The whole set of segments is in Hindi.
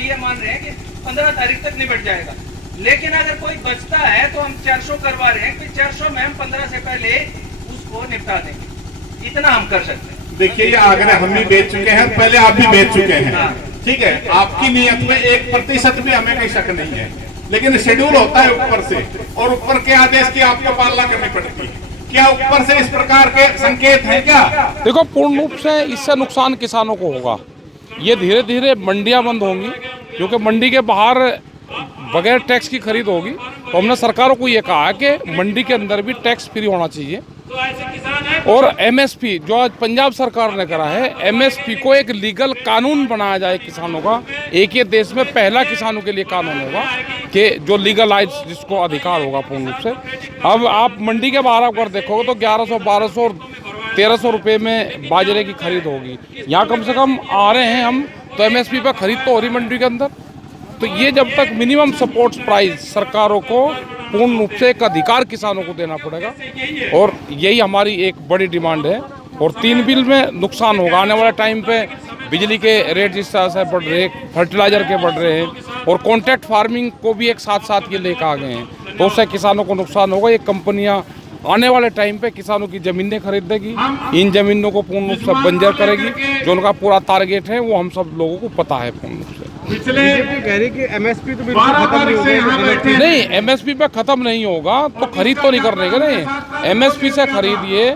हम ये मान रहे हैं कि 15 तारीख तक निपट जाएगा, लेकिन अगर कोई बचता है तो हम 400 करवा रहे हैं कि 400 में हम 15 से पहले उसको निपटा देंगे, इतना हम कर सकते हैं। देखिए ये आगरा हम भी बेच चुके हैं, पहले आप भी बेच चुके हैं, ठीक है, आपकी नीयत में 1% भी हमें कोई शक नहीं है, लेकिन शेड्यूल होता है ऊपर से, और ऊपर के आदेश की आपको पालना करनी पड़ती है। क्या ऊपर से इस प्रकार के संकेत हैं क्या? देखो, पूर्ण रूप से इससे नुकसान किसानों को होगा। ये धीरे धीरे मंडियां बंद होंगी, क्योंकि मंडी के बाहर बगैर टैक्स की खरीद होगी। तो हमने सरकारों को ये कहा है कि मंडी के अंदर भी टैक्स फ्री होना चाहिए। और एमएसपी जो आज पंजाब सरकार ने करा है, एमएसपी को एक लीगल कानून बनाया जाए किसानों का। एक ये देश में पहला किसानों के लिए कानून होगा कि जो लीगलाइज, जिसको अधिकार होगा पूर्ण रूप से। अब आप मंडी के बाहर अगर देखोगे तो 1100, 1200 और 1300 रुपये में बाजरे की खरीद होगी। यहाँ कम से कम आ रहे हैं हम तो एमएसपी पर खरीद तो हो रही मंडी के अंदर। तो ये जब तक मिनिमम सपोर्ट प्राइस सरकारों को पूर्ण रूप से एक अधिकार किसानों को देना पड़ेगा, और यही हमारी एक बड़ी डिमांड है। और 3 बिल में नुकसान होगा आने वाले टाइम पे। बिजली के रेट जिस तरह से बढ़ रहे, फर्टिलाइजर के बढ़ रहे हैं, और कॉन्ट्रैक्ट फार्मिंग को भी एक साथ साथ ये लेकर आ गए हैं, तो उससे किसानों को नुकसान होगा। ये कंपनियां आने वाले टाइम पे किसानों की ज़मीनें खरीदेगी, इन ज़मीनों को पूर्ण रूप से बंजर करेगी। जो उनका पूरा टारगेट है वो हम सब लोगों को पता है पूर्ण रूप से। एमएसपी तो बिल्कुल खत्म नहीं होगा। नहीं, एमएसपी पे खत्म नहीं होगा तो खरीद तो नहीं करने का। नहीं, एमएसपी से खरीद ये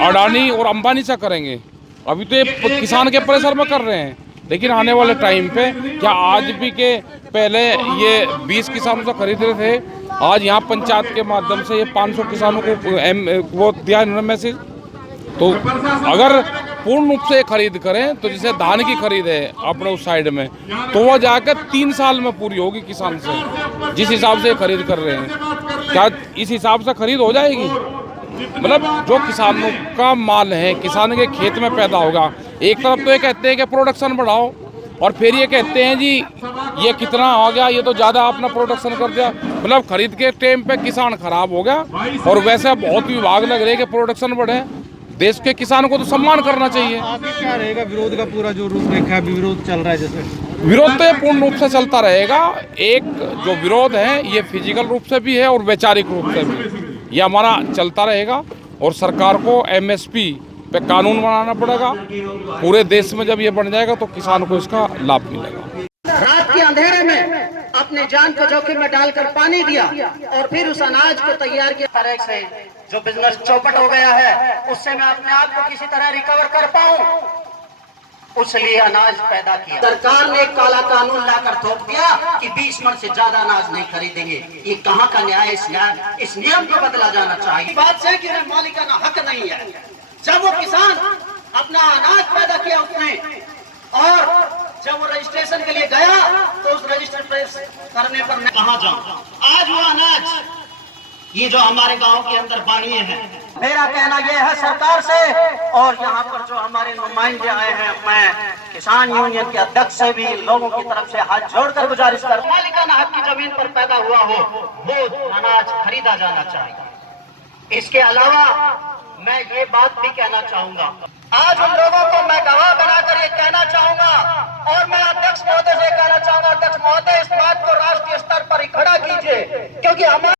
अडानी और अंबानी से करेंगे। अभी तो ये किसान के प्रेशर में कर रहे हैं, लेकिन आने वाले टाइम पे क्या आज भी के पहले ये 20 किसानों से खरीद रहे थे, आज यहाँ पंचायत के माध्यम से ये 500 किसानों को वो दिया इन्होंने मैसेज। तो अगर पूर्ण रूप से खरीद करें तो जैसे धान की खरीद है अपने उस साइड में, तो वो जाकर 3 साल में पूरी होगी किसान से, जिस हिसाब से खरीद कर रहे हैं। क्या इस हिसाब से खरीद हो जाएगी? मतलब जो किसानों का माल है, किसान के खेत में पैदा होगा। एक तरफ तो ये कहते हैं कि प्रोडक्शन बढ़ाओ, और फिर ये कहते हैं जी ये कितना हो गया, ये तो ज़्यादा अपना प्रोडक्शन कर दिया। मतलब खरीद के टाइम पे किसान खराब हो गया, और वैसे बहुत विभाग लग रहे हैं कि प्रोडक्शन बढ़े। देश के किसानों को तो सम्मान करना चाहिए। आगे क्या रहेगा विरोध का पूरा जो रूपरेखा है, विरोध चल रहा है जैसे? विरोध तो पूर्ण रूप से चलता रहेगा। एक जो विरोध है ये फिजिकल रूप से भी है और वैचारिक रूप से भी, ये हमारा चलता रहेगा। और सरकार को एमएसपी पे कानून बनाना पड़ेगा पूरे देश में। जब ये बन जाएगा तो किसान को इसका लाभ मिलेगा। रात के अंधेरे में अपने जान को जोखिम में डालकर पानी दिया, और फिर उस अनाज को तैयार किया। तरह से जो बिजनेस चौपट हो गया है, उससे मैं अपने आप को किसी तरह रिकवर कर पाऊं, उसलिए अनाज पैदा किया। सरकार ने एक काला कानून लाकर थोप दिया कि 20 मन से ज्यादा अनाज नहीं खरीदेंगे। ये कहाँ का न्याय? इस नियम को बदला जाना चाहिए। बात है कि मालिकाना हक नहीं है। जब वो किसान अपना अनाज पैदा किया उसने, और जब वो रजिस्ट्रेशन के लिए गया तो उस रजिस्ट्रेशन करने पर मैं कहाँ जाऊं? आज वो अनाज ये जो हमारे गांव के अंदर बानिए हैं, मेरा कहना यह है सरकार से, और यहाँ पर जो हमारे नुमाइंदे आए हैं, मैं किसान यूनियन के अध्यक्ष से भी लोगों की तरफ से हाथ जोड़कर गुजारिश कर, मालिकाना हक की जमीन पर पैदा हुआ हो वो अनाज खरीदा जाना चाहिए। इसके अलावा मैं ये बात भी कहना चाहूंगा, आज उन लोगों को मैं गवाह बनाकर ये कहना चाहूंगा, और मैं अध्यक्ष महोदय से कहना चाहूंगा, अध्यक्ष महोदय इस बात को राष्ट्रीय स्तर पर ही खड़ा कीजिए, क्योंकि हमारे